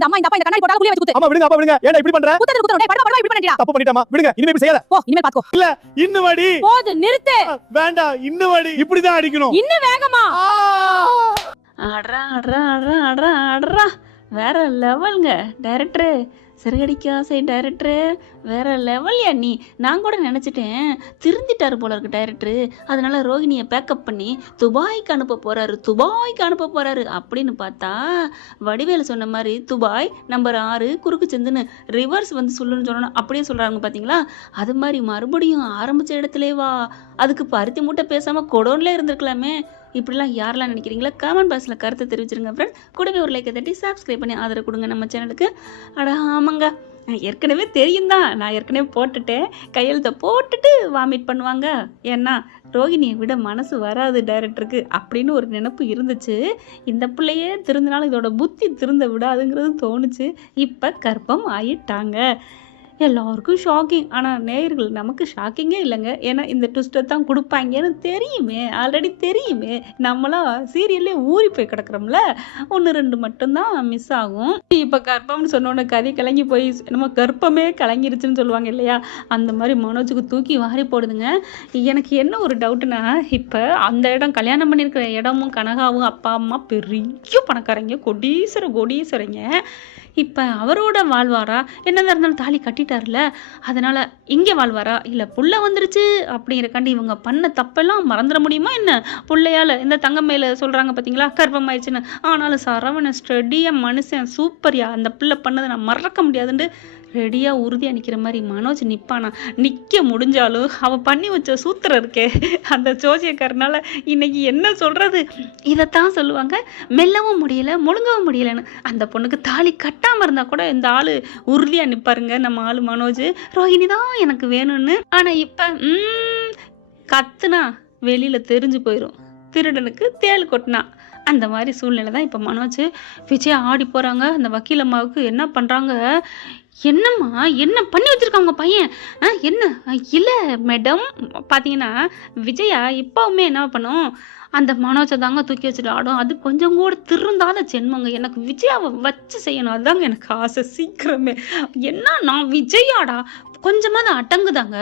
இந்த அம்மா இந்த கண்ணாடி போட்டா குளிய வச்சு குத்து. அம்மா விடுங்க அப்பா விடுங்க. ஏன்டா இப்படி பண்ற? குத்துறது குத்துறோம். டேய் படுவா இப்படி பண்ணிட்டா. தப்பு பண்ணிட்டமா. விடுங்க. இனிமே இப்படி செய்யாத. போ இனிமே பாத்துக்கோ. இல்ல இன்னும் அடி. போது நிறுத்து. வேண்டாம் இன்னும் அடி. இப்படி தான் அடிக்கணும். இன்னும் வேகமா. அட்ரா அட்ரா அட்ரா அட்ரா அட்ரா வேற லெவலுங்க டைரக்டரு. சிறகடிக்க ஆசை டைரக்டரு வேற லெவல்யா நீ. நான் கூட நினச்சிட்டேன் திருந்திட்டாரு போல இருக்கு டைரக்டரு. அதனால ரோஹிணியை பேக்கப் பண்ணி துபாய்க்கு அனுப்ப போறாரு அப்படின்னு பார்த்தா வடிவேலு சொன்ன மாதிரி துபாய் நம்பர் 6 குறுக்கு செந்துன்னு ரிவர்ஸ் வந்து சொல்லுன்னு சொன்னோன்னா அப்படியே சொல்கிறாங்க பார்த்தீங்களா. அது மாதிரி மறுபடியும் ஆரம்பித்த இடத்துலே வா. அதுக்கு பருத்தி மூட்டை பேசாமல் கொடோன்ல இருந்திருக்கலாமே. இப்படிலாம் யாரெல்லாம் நினைக்கிறீங்களா கமெண்ட் பாக்ஸில் கருத்தை தெரிவிச்சிருங்க ஃப்ரெண்ட். கூடவே ஒரு லைக்கை தட்டி சப்ஸ்கிரைப் பண்ணி ஆதரவு கொடுங்க நம்ம சேனலுக்கு. அட ஆமாங்க ஏற்கனவே தெரியும் தான். நான் ஏற்கனவே போட்டுட்டேன். கையெழுத்தை போட்டுட்டு வாமிட் பண்ணுவாங்க. ஏன்னா ரோஹிணியை விட மனசு வராது டைரக்டருக்கு அப்படின்னு ஒரு நினைப்பு இருந்துச்சு. இந்த பிள்ளையே திருந்தினாலும் இதோட புத்தி திருந்த விடாதுங்கிறது தோணுச்சு. இப்போ கர்ப்பம் ஆயிட்டாங்க. எல்லாருக்கும் ஷாக்கிங். ஆனால் நேயர்கள் நமக்கு ஷாக்கிங்கே இல்லைங்க. ஏன்னா இந்த ட்விஸ்ட்டை தான் கொடுப்பாங்கன்னு தெரியுமே, ஆல்ரெடி தெரியுமே. நம்மளாம் சீரியல்லே ஊறி போய் கிடக்குறோம்ல. 1-2 மட்டும்தான் மிஸ் ஆகும். இப்போ கர்ப்பம்னு சொன்னோன்னே கறி கலங்கி போய் நம்ம கர்ப்பமே கலங்கிருச்சுன்னு சொல்லுவாங்க இல்லையா, அந்த மாதிரி மனோஜுக்கு தூக்கி வாரி போடுதுங்க. எனக்கு என்ன ஒரு டவுட்டுனா, இப்போ அந்த இடம் கல்யாணம் பண்ணியிருக்கிற இடமும் கனகாவும் அப்பா அம்மா பெரிய பணக்காரங்க, கொடீஸ்வரங்க. இப்போ அவரோட வாழ்வாரா, என்னதான் இருந்தாலும் தாலி கட்டிட்டார்ல, அதனால இங்கே வாழ்வாரா, இல்லை புள்ள வந்துருச்சு அப்படிங்கிறக்காண்டி இவங்க பண்ண தப்பெல்லாம் மறந்துட முடியுமா என்ன? புள்ளையால் இந்த தங்கம்மையில சொல்கிறாங்க பார்த்தீங்களா கர்ப்பம் ஆயிடுச்சுன்னு. ஆனாலும் சரவண ஸ்டடியா மனுஷன் சூப்பர்யா, அந்த பிள்ளை பண்ணதை நான் மறக்க முடியாதுன்னு ரெடியாக உறுதியாக நிற்கிற மாதிரி மனோஜ் நிற்பானா. நிற்க முடிஞ்சாலும் அவன் பண்ணி வச்ச சூத்திரம் இருக்கே அந்த ஜோசியக்காரனால இன்னைக்கு என்ன சொல்கிறது, இதைத்தான் சொல்லுவாங்க. மெல்லவும் முடியலை முழுங்கவும் முடியலைன்னு. அந்த பொண்ணுக்கு தாலி கட்டாமல் இருந்தால் கூட இந்த ஆள் உறுதியாக நிற்பாருங்க நம்ம ஆள் மனோஜ். ரோஹிணி தான் எனக்கு வேணும்னு. ஆனால் இப்போ கத்துனா வெளியில் தெரிஞ்சு போயிடும். திருடனுக்கு தேள் கொட்டினா அந்த மாதிரி சூழ்நிலை தான் இப்போ மனோஜ். விஜய் ஆடி போகிறாங்க. அந்த வக்கீல் அம்மாவுக்கு என்ன பண்ணுறாங்க, என்னம்மா என்ன பண்ணி வச்சுருக்காங்க பையன் என்ன இல்லை மேடம். பார்த்தீங்கன்னா விஜயா இப்போவுமே என்ன பண்ணும், அந்த மனோஜை தாங்க தூக்கி வச்சுட்டு ஆடும். அது கொஞ்சம் கூட திருந்தாத ஜென்மங்க. எனக்கு விஜயாவை வச்சு செய்யணும், அதுதாங்க எனக்கு ஆசை. சீக்கிரமே என்ன நான் விஜயாடா கொஞ்சமாவது அடங்குதாங்க.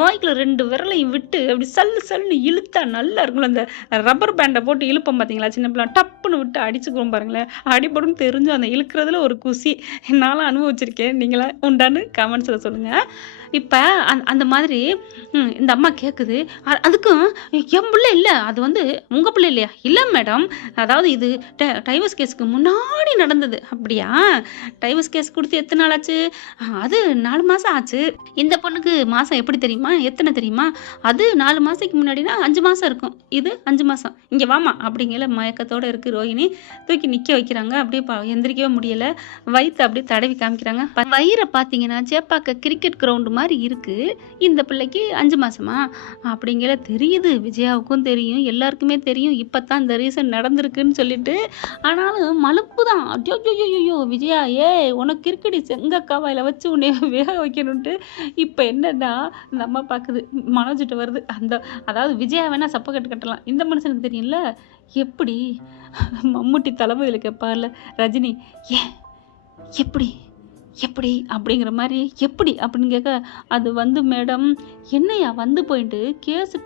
வாய்க்குள்ள 2 விரலையும் விட்டு அப்படி சல்லுன்னு இழுத்தா நல்லா இருக்கும்ல. அந்த ரப்பர் பேண்டை போட்டு இழுப்போம் பார்த்தீங்களா சின்ன பிள்ளை, டப்புன்னு விட்டு அடிச்சுக்கிறோம் பாருங்களேன். அடிபடும் தெரிஞ்சு அந்த இழுக்கிறதுல ஒரு குசி என்னால் அனுபவிச்சிருக்கேன். நீங்களா உண்டான்னு கமெண்ட்ஸில் சொல்லுங்கள். இப்போ அந்த மாதிரி இந்த அம்மா கேட்குது. அதுக்கும் என் பிள்ளை இல்லை, அது வந்து உங்கள் பிள்ளை இல்லையா? இல்லை மேடம், அதாவது இது டைவர்ஸ் கேஸுக்கு முன்னாடி நடந்தது. அப்படியா? டைவர்ஸ் கேஸ் கொடுத்து எத்தனை நாள் ஆச்சு? அது 4 மாதம் ஆச்சு. இந்த பொண்ணுக்கு மாதம் எப்படி தெரியுமா, எத்தனை தெரியுமா? அது 4 மாதத்துக்கு முன்னாடினா 5 மாதம் இருக்கும். இது 5 மாதம். இங்கே வாமா அப்படிங்கிற மயக்கத்தோடு இருக்குது ரோஹிணி. தூக்கி நிற்க வைக்கிறாங்க. அப்படியே எந்திரிக்கவே முடியலை. வயிற்று அப்படியே தடவி காமிக்கிறாங்க. வயிறை பார்த்தீங்கன்னா சேப்பாக்க கிரிக்கெட் கிரவுண்டு மாதிரி இருக்குது. இந்த பிள்ளைக்கு 5 மாதமா அப்படிங்கிற தெரியுது. விஜயாவுக்கும் தெரியும், எல்லாருக்குமே தெரியும். இப்போ தான் இந்த ரீசன் நடந்திருக்குன்னு சொல்லிட்டு. ஆனாலும் மலுப்பு தான். ஐயோ விஜயா, உனக்கு கிரிக்கெட் செங்கக்காவாயில் வச்சு உன்னை வேக வைக்கணுன்ட்டு இப்போ என்னன்னா இந்த அம்மா பார்க்குது. மனோஜிட்ட வருது. அதாவது விஜயா வேணா சப்ப கட்டலாம், இந்த மனுஷனுக்கு தெரியும்ல. எப்படி மம்முட்டி தளபதியில் கேட்பார்ல ரஜினி, எப்படி அப்படிங்கிற மாதிரி எப்படி அப்படின்னு கேட்க, அது வந்து மேடம் என்னையா வந்து போயிட்டு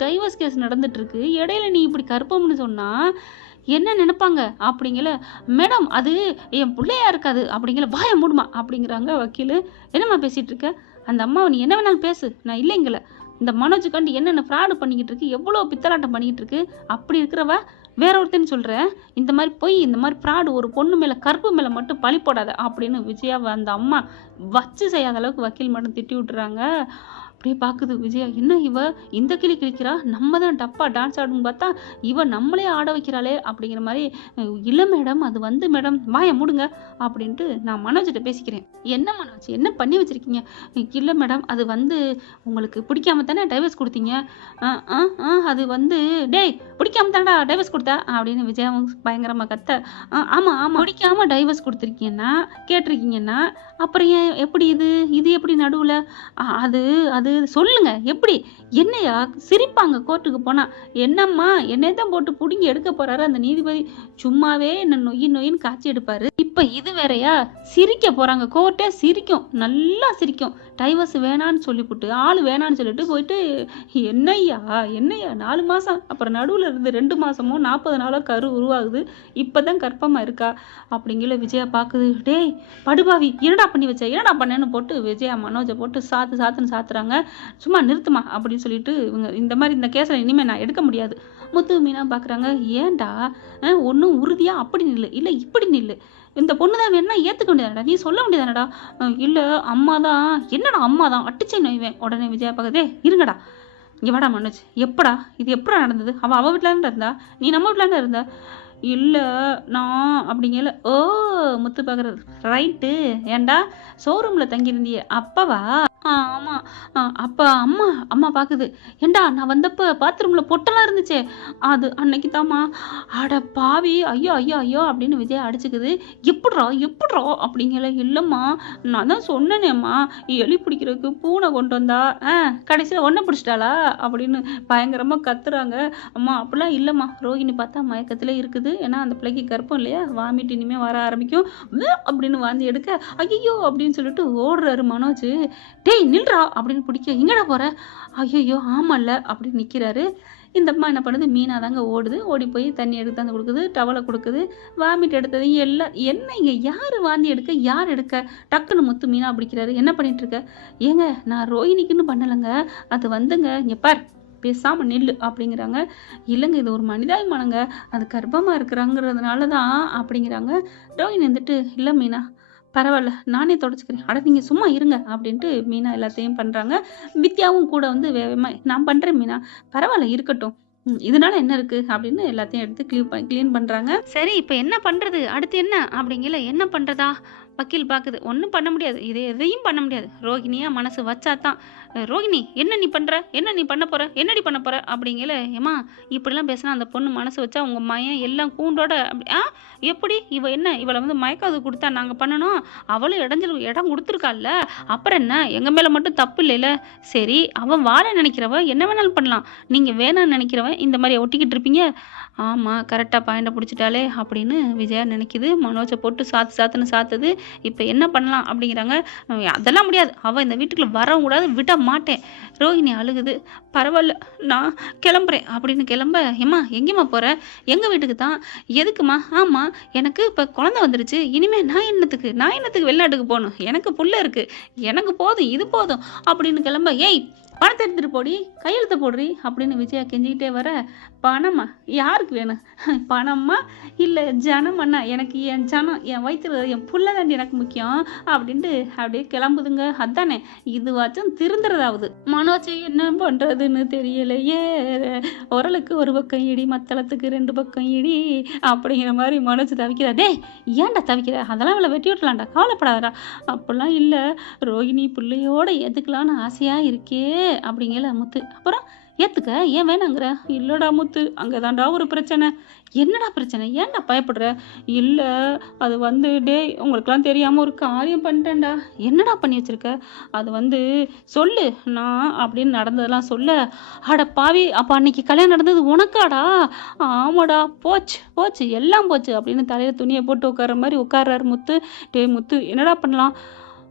டைவர்ஸ் கேஸ் நடந்துட்டுருக்கு, இடையில நீ இப்படி கற்பம்னு சொன்னால் என்ன நினைப்பாங்க அப்படிங்கல. மேடம் அது என் பிள்ளையா இருக்காது அப்படிங்கல. வாயை மூடுமா அப்படிங்கிறாங்க வக்கீல். என்னம்மா பேசிகிட்டு இருக்க? அந்த அம்மாவை நீ என்ன வேணாலும் பேசு, நான் இல்லைங்கள. இந்த மனோஜுக்காண்டி என்னென்ன ஃப்ராடு பண்ணிக்கிட்டு இருக்கு, எவ்வளோ பித்தலாட்டம் பண்ணிக்கிட்டு இருக்கு. அப்படி இருக்கிறவ வேற ஒருத்தன்னு சொல்கிறேன். இந்த மாதிரி போய் இந்த மாதிரி ஃப்ராடு ஒரு பொண்ணு மேலே கற்பு மேலே மட்டும் பழி போடாத அப்படின்னு விஜயாவை அந்த அம்மா வச்சு செய்யாத அளவுக்கு வக்கீல் மட்டும் திட்டி விட்டுறாங்க. அப்படியே பார்க்குது விஜயா, என்ன இவ இந்த கிளி கிழிக்கிறா, நம்ம தான் டப்பா டான்ஸ் ஆடணும்னு பார்த்தா இவ நம்மளே ஆட வைக்கிறாளே அப்படிங்கிற மாதிரி. இல்லை மேடம், அது வந்து மேடம் வாயை மூடுங்க அப்படின்ட்டு நான் மனோஜிட்ட பேசிக்கிறேன். என்ன மனோஜ் என்ன பண்ணி வச்சுருக்கீங்க? இல்லை மேடம், அது வந்து உங்களுக்கு பிடிக்காம தானே டைவர்ஸ் கொடுத்தீங்க. அது வந்து டேய் பிடிக்காம தானடா டைவர்ஸ் கொடுத்தா அப்படின்னு விஜயாவும் பயங்கரமாக கத்த. ஆமாம் பிடிக்காம டைவர்ஸ் கொடுத்துருக்கீங்கன்னா கேட்டிருக்கீங்கன்னா அப்புறம் ஏன் எப்படி இது எப்படி நடுவில் அது சொல்லுங்க எப்படி? என்னையா சிரிப்பாங்க கோர்ட்டுக்கு போனா. என்னம்மா என்னைய தான் போட்டு புடுங்கி எடுக்க போறாரு அந்த நீதிபதி. சும்மாவே என்ன நொய்யி நொய்யின்னு காய்ச்சி எடுப்பாரு. இப்ப இது வேறயா? சிரிக்க போறாங்க. கோர்ட்டே சிரிக்கும், நல்லா சிரிக்கும். டைவர்ஸ் வேணான்னு சொல்லிவிட்டு ஆள் வேணான்னு சொல்லிட்டு போயிட்டு என்னய்யா 4 மாசம், அப்புறம் நடுவில் இருந்து 2 மாசமோ 40 நாளோ கரு உருவாகுது. இப்பதான் கர்ப்பமா இருக்கா அப்படிங்கிற விஜயா பாக்குது. டேய் படுபாவி, என்னடா பண்ணி வச்ச, என்னடா பண்ணேன்னு போட்டு விஜயா மனோஜை போட்டு சாத்துன்னு சாத்துறாங்க. சும்மா நிறுத்துமா அப்படின்னு சொல்லிட்டு இவங்க இந்த மாதிரி இந்த கேஸை இனிமே நான் எடுக்க முடியாது. முத்து மீனா பாக்குறாங்க. ஏன்டா ஒன்றும் உறுதியா அப்படி நில்லு, இல்லை இப்படி நில்லு. இந்த பொண்ணு தான் வேணா ஏத்துக்க வேண்டியதானடா, நீ சொல்ல வேண்டியதானடா. இல்ல அம்மா தான். என்னடா அம்மா தான்? அட்டிச்சே நோய்வேன். உடனே விஜயா பாக்குதே, இருங்கடா இங்க வாடா மனோஜ். எப்படா இது எப்படா நடந்தது? அவ வீட்டுல இருந்து இருந்தா, நீ நம்ம வீட்டுல இருந்து இருந்தா. இல்ல நான் அப்படிங்கல. ஓ முத்து பாக்குறது. ரைட்டு. ஏன்டா ஷோரூம்ல தங்கியிருந்தியே அப்பவா? ஆமா. அப்ப அம்மா பாக்குது. ஏண்டா நான் வந்தப்ப பாத்ரூம்ல பொட்டெல்லாம் இருந்துச்சே, அது அன்னைக்கு தாம்மா. அட பாவி, ஐயோ ஐயோ ஐயோ அப்படின்னு விஜயா அடிச்சுக்குது. எப்பட்றா அப்படிங்கல. இல்லம்மா நான் தான் சொன்னேனேம்மா, எலி பிடிக்கிறதுக்கு பூனை கொண்டு வந்தா கடைசியில் ஒன்றை பிடிச்சிட்டாளா அப்படின்னு பயங்கரமா கத்துறாங்க. அம்மா அப்படிலாம் இல்லைம்மா, ரோஹிணி பார்த்தா மயக்கத்துல இருக்குது. ஏன்னா அந்த பிள்ளைக்கு கர்ப்பம் இல்லையா, வாமிட்டு இனிமே வர ஆரம்பிக்கும் அப்படின்னு வாந்தி எடுக்க ஐயோ அப்படின்னு சொல்லிட்டு ஓடுறாரு மனோஜ். டேய் நில்றா அப்படின்னு பிடிக்க. எங்கடா போற? ஐயோ ஆமல்ல அப்படின்னு நிக்கிறாரு. இந்த அம்மா என்ன பண்ணுது, மீனா தாங்க ஓடுது. ஓடி போய் தண்ணி எடுத்து வந்து கொடுக்குது, டவலை கொடுக்குது. வாமிட் எடுத்தது எல்லாம் என்ன இங்க யாரு வாந்தி எடுக்க, யார் எடுக்க? டக்குன்னு முத்து மீனா பிடிக்கிறாரு. என்ன பண்ணிட்டு இருக்க? ஏங்க நான் ரோஹிணிக்குன்னு பண்ணலைங்க, அது வந்துங்க இங்க பார், பேசாம நில்லு அப்படிங்கிறாங்க. இல்லைங்க இது ஒரு மனிதாபிமானங்க, அது கர்ப்பமா இருக்கிறாங்கிறதுனால தான் அப்படிங்கிறாங்க. ரோஹிணி வந்துட்டு இல்லை மீனா பரவாயில்ல நானே தொடச்சிக்கிறேன், அட நீங்கள் சும்மா இருங்க அப்படின்ட்டு மீனா எல்லாத்தையும் பண்ணுறாங்க. வித்யாவும் கூட வந்து வேகமாக நான் பண்ணுறேன் மீனா, பரவாயில்ல இருக்கட்டும், இதனால என்ன இருக்கு அப்படின்னு எல்லாத்தையும் எடுத்து க்ளீன் பண்ணுறாங்க. சரி இப்போ என்ன பண்ணுறது, அடுத்து என்ன அப்படிங்கல. என்ன பண்ணுறதா வக்கீல் பார்க்குது. ஒன்றும் பண்ண முடியாது, எதையும் பண்ண முடியாது. ரோஹிணியா மனசு வச்சாதான். ரோஹிணி என்ன நீ பண்ணுற, என்ன நீ பண்ண போகிற, என்னடி பண்ண போகிற அப்படிங்கல. ஏமா இப்படிலாம் பேசினா அந்த பொண்ணு மனசு வச்சா உங்கள் மயம் எல்லாம் கூண்டோட அப்படி எப்படி இவளை வந்து மயக்காது கொடுத்தா நாங்கள் பண்ணணும், அவளும் இடம் கொடுத்துருக்காள்ல, அப்புறம் என்ன எங்கள் மேலே மட்டும் தப்பு இல்லைல்ல. சரி அவன் வாழ நினைக்கிறவ என்ன வேணாலும் பண்ணலாம், நீங்கள் வேணான்னு நினைக்கிறவன் இந்த மாதிரி ஒட்டிக்கிட்டு இருப்பீங்க. ஆமாம் கரெக்டாக பாயிண்டை பிடிச்சிட்டாலே அப்படின்னு விஜயா நினைக்குது. மனோஜை போட்டு சாத்துன்னு சாத்துது. இப்போ என்ன பண்ணலாம் அப்படிங்கிறாங்க. அதெல்லாம் முடியாது, அவள் இந்த வீட்டுக்குள்ள வரவும் கூடாது, விட மாட்டேன். ரோஹிணி அழுகுது. பரவாயில்ல நான் கிளம்புறேன் அப்படின்னு கிளம்ப. ஏம்மா எங்கேம்மா போகிற? எங்கள் வீட்டுக்கு தான். எதுக்குமா? ஆமாம் எனக்கு இப்போ குழந்தை வந்துருச்சு, இனிமேல் நான் என்னத்துக்கு வெளிநாட்டுக்கு போகணும், எனக்கு புள்ள இருக்குது, எனக்கு போதும் இது போதும் அப்படின்னு கிளம்ப. ஏய் பணத்தை எடுத்துகிட்டு போடி, கையெழுத்த போடுறி அப்படின்னு விஜயா கெஞ்சிக்கிட்டே வர. பணமா? யாருக்கு வேணும் பணமா? இல்லை ஜனமண்ணா, எனக்கு என் ஜனம், என் வயிற்றுல என் புள்ள தாண்டி எனக்கு முக்கியம் அப்படின்ட்டு அப்படியே கிளம்புதுங்க. அதானே இதுவாச்சும் திருந்துறதாவது. மனோஜ் என்ன பண்ணுறதுன்னு தெரியலையே, உரலுக்கு ஒரு பக்கம் இடி, மத்தளத்துக்கு 2 பக்கம் இடி அப்படிங்கிற மாதிரி மனோஜ் தவிக்கிறா. டேய் ஏன்டா தவிக்கிற, அதெல்லாம் இவ்வளோ வெட்டி விட்டலாம்டா, கவலைப்படாதடா. அப்படிலாம் இல்லை, ரோஹிணி பிள்ளையோட எதுக்கலான்னு ஆசையாக இருக்கே அப்படிங்கல முத்து. அப்புறம் ஏத்துக்க ஏன் வேணாங்கிற? இல்லடா முத்து அங்கதான்டா ஒரு பிரச்சனை. என்னடா பிரச்சனை, ஏன்டா பயப்படுற? இல்ல அது வந்து டேய் உங்களுக்குலாம் தெரியாம ஒரு காரியம் பண்ணிட்டேன்டா. என்னடா பண்ணி வச்சிருக்க? அது வந்து சொல்லு நான் அப்படின்னு நடந்ததெல்லாம் சொல்ல. அட பாவி, அப்ப அன்னைக்கு கல்யாணம் நடந்தது உனக்காடா? ஆமாடா, போச்சு எல்லாம் போச்சு அப்படின்னு தலையில துணியை போட்டு உட்கார்ற மாதிரி உட்கார்றாரு முத்து. டேய் முத்து என்னடா பண்ணலாம்?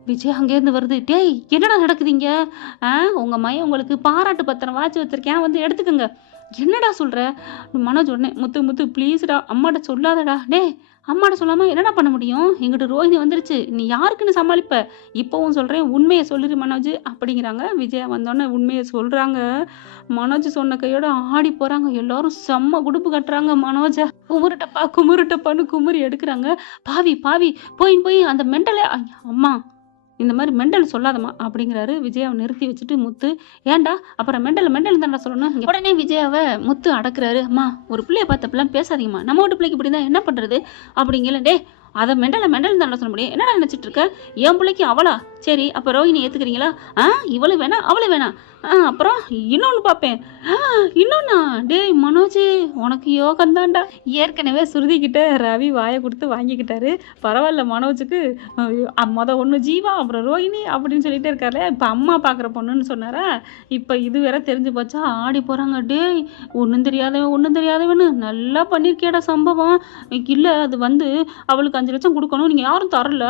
விஜய் அங்கேருந்து வருது. டேய் என்னடா நடக்குதுங்க? உங்கள் மையம் உங்களுக்கு பாராட்டு பத்திரம் வாட்சி வச்சிருக்கேன், வந்து எடுத்துக்கோங்க. என்னடா சொல்கிற? மனோஜ் உடனே முத்து ப்ளீஸ்டா அம்மாட்ட சொல்லாதடா. டே அம்மாட்ட சொல்லாமல் என்னடா பண்ண முடியும்? எங்கிட்ட ரோஹிணி வந்துருச்சு, நீ யாருக்குன்னு சமாளிப்ப? இப்போவும் சொல்கிறேன் உண்மையை சொல்லிடு மனோஜ் அப்படிங்கிறாங்க. விஜயா வந்தோடனே உண்மையை சொல்கிறாங்க. மனோஜ் சொன்ன கையோட ஆடி போகிறாங்க. எல்லாரும் செம்ம குடுப்பு கட்டுறாங்க. மனோஜை குமுருட்டப்பான்னு குமுறி எடுக்கிறாங்க. பாவி போய் அந்த மெண்டலே அம்மா இந்த மாதிரி மெண்டல் சொல்லாதம்மா அப்படிங்கிறாரு. விஜயாவை நிறுத்தி வச்சுட்டு முத்து, ஏன்டா அப்புறம் மெண்டல் தான்டா சொல்லணும். உடனே விஜயாவை முத்து அடக்குறாரு. அம்மா ஒரு பிள்ளைய பார்த்தப்பெல்லாம் பேசாதீங்கம்மா, நம்ம வீட்டு பிள்ளைக்கு இப்படி தான் என்ன பண்ணுறது அப்படிங்கல. டே அதை மெண்டல் தான்டா சொல்ல முடியும், என்னடா நினச்சிட்டு இருக்க? என் பிள்ளைக்கு அவளா? சரி அப்போ ரோஹிணி ஏற்றுக்கிறீங்களா? இவளு வேணா அவளு வேணா? அப்புறம் இன்னொன்று பார்ப்பேன். இன்னொன்னா டேய் மனோஜ், உனக்கு யோகந்தாண்டா. ஏற்கனவே சுருதிக்கிட்ட ரவி வாயை கொடுத்து வாங்கிக்கிட்டாரு. பரவாயில்ல மனோஜுக்கு ஒன்று ஜீவா அப்புறம் ரோஹிணி அப்படின்னு சொல்லிட்டே இருக்காரு. இப்போ அம்மா பார்க்குற பொண்ணுன்னு சொன்னாரா, இப்போ இது வேற தெரிஞ்சு போச்சா, ஆடி போகிறாங்க. டேய் ஒன்றும் தெரியாதவன்னு நல்லா பண்ணியிருக்கேடா சம்பவம். இல்லை அது வந்து அவளுக்கு 5 லட்சம் கொடுக்கணும், நீங்கள் யாரும் தரல,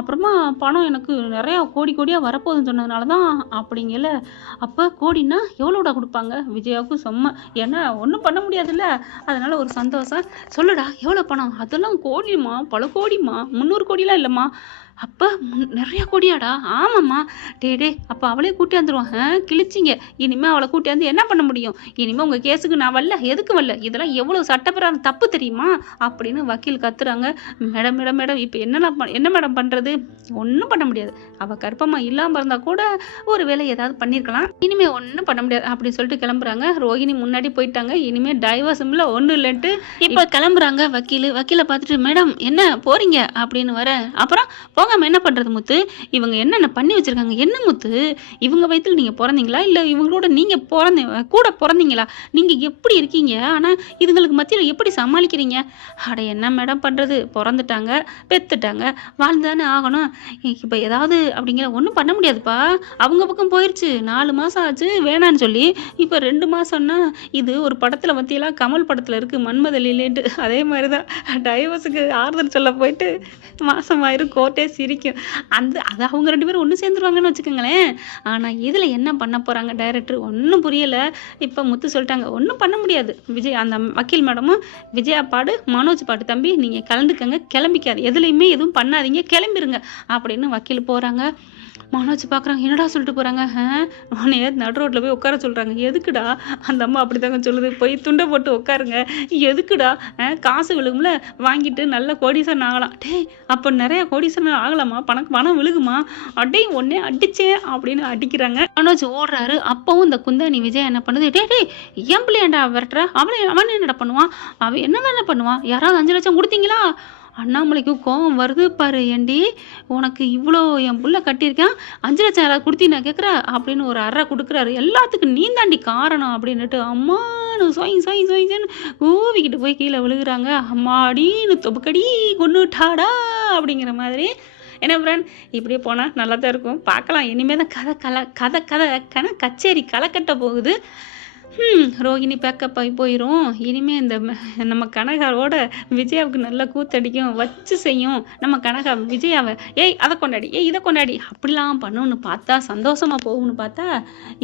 அப்புறமா பணம் எனக்கு நிறையா கோடியாக வரப்போகுதுன்னு சொன்னதுனால தான் அப்படிங்கல. அப்போ கோடின்னா எவ்வளோடா கொடுப்பாங்க? விஜயாவுக்கும் செம்ம, ஏன்னா ஒன்றும் பண்ண முடியாதுல்ல, அதனால ஒரு சந்தோஷம். சொல்லுடா எவ்வளோ பணம்? அதெல்லாம் கோடிமா, பல கோடிமா, 300 கோடிலாம் இல்லைம்மா. அப்போ நிறைய கோடியாடா? ஆமாம்மா. டே அப்போ அவளே கூட்டியாந்துருவோம். கிழிச்சிங்க. இனிமேல் அவளை கூட்டியாந்து என்ன பண்ண முடியும்? இனிமேல் உங்கள் கேஸுக்கு நான் வரல, எதுக்கு வரல, இதெல்லாம் எவ்வளோ சட்டப்பிரகாரம் தப்பு தெரியுமா அப்படின்னு வக்கீல் கத்துறாங்க. மேடம் இப்போ என்ன மேடம் பண்ணுறது? ஒன்றும் பண்ண முடியாது. அவள் கற்பமா இல்லாமல் இருந்தால் கூட ஒரு வேலை ஏதாவது பண்ணியிருக்கலாம், இனிமேல் ஒன்றும் பண்ண முடியாது அப்படின்னு சொல்லிட்டு கிளம்புறாங்க. ரோஹிணி முன்னாடி போயிட்டாங்க. இனிமேல் டைவர்ஸும் இல்லை ஒன்றும் இல்லைன்ட்டு இப்போ கிளம்புறாங்க. வக்கீலை பார்த்துட்டு மேடம் என்ன போறீங்க அப்படின்னு வர, அப்புறம் போகாமல் என்ன பண்ணுறது முத்து? இவங்க என்னென்ன பண்ணி வச்சுருக்காங்க? என்ன முத்து, இவங்க வயிற்றில் நீங்கள் பிறந்தீங்களா இல்லை இவங்களோட நீங்கள் கூட பிறந்தீங்களா? நீங்கள் எப்படி இருக்கீங்க? ஆனால் இதுங்களுக்கு மத்தியில் எப்படி சமாளிக்கிறீங்க? அட என்ன மேடம் பண்ணுறது, பிறந்துட்டாங்க, பெற்றுட்டாங்க, வாழ்ந்தானே ஆகணும். இப்போ ஏதாவது அப்படிங்கிற ஒன்றும் பண்ண முடியாதுப்பா. அவங்க பக்கம் போயிடுச்சு, 4 மாதம் ஆச்சு வேணான்னு சொல்லி, இப்போ 2 மாதம்னா இது ஒரு படத்தில் மத்தியெல்லாம் கமல் படத்தில் இருக்குது மன்மதலிலேன்ட்டு, அதே மாதிரி தான் டைவர்ஸுக்கு ஆறுதல் சொல்ல போயிட்டு மாசமாயிரும், கோர்ட்டே சிரிக்கும். அது அவங்க 2 பேரும் ஒன்று சேர்ந்துருவாங்கன்னு வச்சுக்கோங்களேன். ஆனால் இதில் என்ன பண்ண போகிறாங்க டைரக்டர் ஒன்றும் புரியலை. இப்போ முத்து சொல்லிட்டாங்க ஒன்றும் பண்ண முடியாது. விஜய் அந்த வக்கீல் மேடமும் விஜயா பாடு, மனோஜ் பாடு, தம்பி நீங்கள் கலந்துக்கங்க, கிளம்பிக்காது, எதுலேயுமே எதுவும் பண்ணாதீங்க, கிளம்பிருங்க அப்படின்னு வக்கீல் போகிறாங்க. மனோஜ் பார்க்குறாங்க, என்னடா சொல்லிட்டு போகிறாங்க? உன்னைய நடு ரோட்டில் போய் உட்கார சொல்கிறாங்க. எதுக்குடா? அந்த அம்மா அப்படி தாங்க சொல்லுது, போய் துண்டை போட்டு உட்காருங்க. எதுக்குடா? காசு விழுகும்ல, வாங்கிட்டு நல்ல கோடீஸ்வரன் ஆகலாம். டேய் அப்போ நிறைய கோடீஸ்வரன் ஆகலாமா? பணம் விழுகுமா? அடே ஒன்னே அடிச்சேன் அப்படின்னு அடிக்கிறாங்க. மனோஜ் ஓடுறாரு. அப்பவும் இந்த குந்தாணி விஜய் என்ன பண்ணுது, டேய் ஏன் பிள்ளையாண்டா விரட்டுற? அவன் என்னடா பண்ணுவான்? அவன் என்ன பண்ணுவான்? யாராவது 5 லட்சம் கொடுத்தீங்களா? அண்ணாமலைக்கு கோவம் வருது பாரு. ஏண்டி உனக்கு இவ்வளோ என் புள்ள கட்டியிருக்கேன், 5 லட்சம் யாராவது கொடுத்தீங்கன்னா கேட்குற அப்படின்னு ஒரு அறை கொடுக்குறாரு. எல்லாத்துக்கும் நீ தாண்டி காரணம் அப்படின்னுட்டு அம்மானு சொயின்னு ஊவிக்கிட்டு போய் கீழே விழுகுறாங்க. அம்மாடின்னு தொப்புக்கடி கொண்டுட்டாடா அப்படிங்கிற மாதிரி. என்ன ஃப்ரெண்ட், இப்படியே போனால் நல்லா தான் இருக்கும். பார்க்கலாம். இனிமேல் தான் கதை கச்சேரி களை கட்ட போகுது. ரோகிணி பேக்கப் ஆகி போயிடும். இனிமேல் இந்த நம்ம கனகாவோட விஜயாவுக்கு நல்லா கூத்தடிக்கும், வச்சு செய்யும். நம்ம கனகா விஜயாவை அதை கொண்டாடி, இதை கொண்டாடி அப்படிலாம் பண்ணணும்னு பார்த்தா, சந்தோஷமாக போகும்னு பார்த்தா,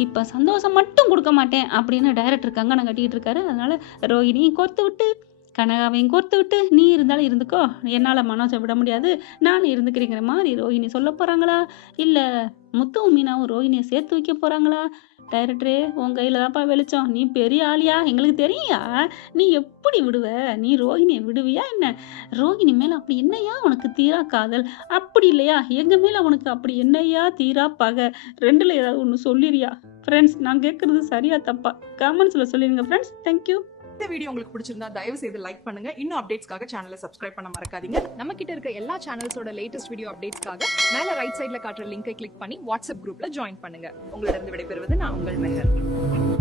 இப்போ சந்தோஷம் மட்டும் கொடுக்க மாட்டேன் அப்படின்னு டைரக்டர் கங்கணம் கட்டிக்கிட்டு இருக்காரு. அதனால ரோகிணியும் கோர்த்து விட்டு கனகாவையும் கோர்த்து விட்டு, நீ இருந்தாலும் இருந்துக்கோ, என்னால் மனோஜை விட முடியாது, நான் இருந்துக்கிறேங்கிற மாதிரி ரோஹிணி சொல்ல போகிறாங்களா? இல்லை முத்துவும் மீனாவும் ரோஹிணியை சேர்த்து வைக்க போகிறாங்களா? டைரக்டரே உன் கையில் தான்ப்பா வெளிச்சம், நீ பெரிய ஆளியா, எங்களுக்கு தெரியா, நீ எப்படி விடுவ? நீ ரோஹிணியை விடுவியா என்ன? ரோஹிணி மேலே அப்படி என்னையா உனக்கு தீரா காதல்? அப்படி இல்லையா எங்கள் மேலே உனக்கு அப்படி என்னையா தீரா பகை? 2ல் ஏதாவது ஒன்று சொல்லிடுறியா? ஃப்ரெண்ட்ஸ், நான் கேட்குறது சரியா தப்பா கமெண்ட்ஸில் சொல்லிடுங்க ஃப்ரெண்ட்ஸ். தேங்க்யூ. இந்த வீடியோ உங்களுக்கு பிடிச்சிருந்தா தயவு செய்து லைக் பண்ணுங்க. இன்னும் அப்டேட்ஸ்க்காக சேனலை சப்ஸ்கிரைப் பண்ண மறக்காதீங்க. நம்ம கிட்ட இருக்க எல்லா சேனல்ஸோட லேட்டஸ்ட் வீடியோ அப்டேட்ஸ்க்காக மேல ரைட் சைடுல காட்டுற லிங்கை கிளிக் பண்ணி வாட்ஸ்அப் குரூப்ல ஜாயின் பண்ணுங்க. உங்களிடம் விடைபெறுவது நான் உங்கள் மெஹர்.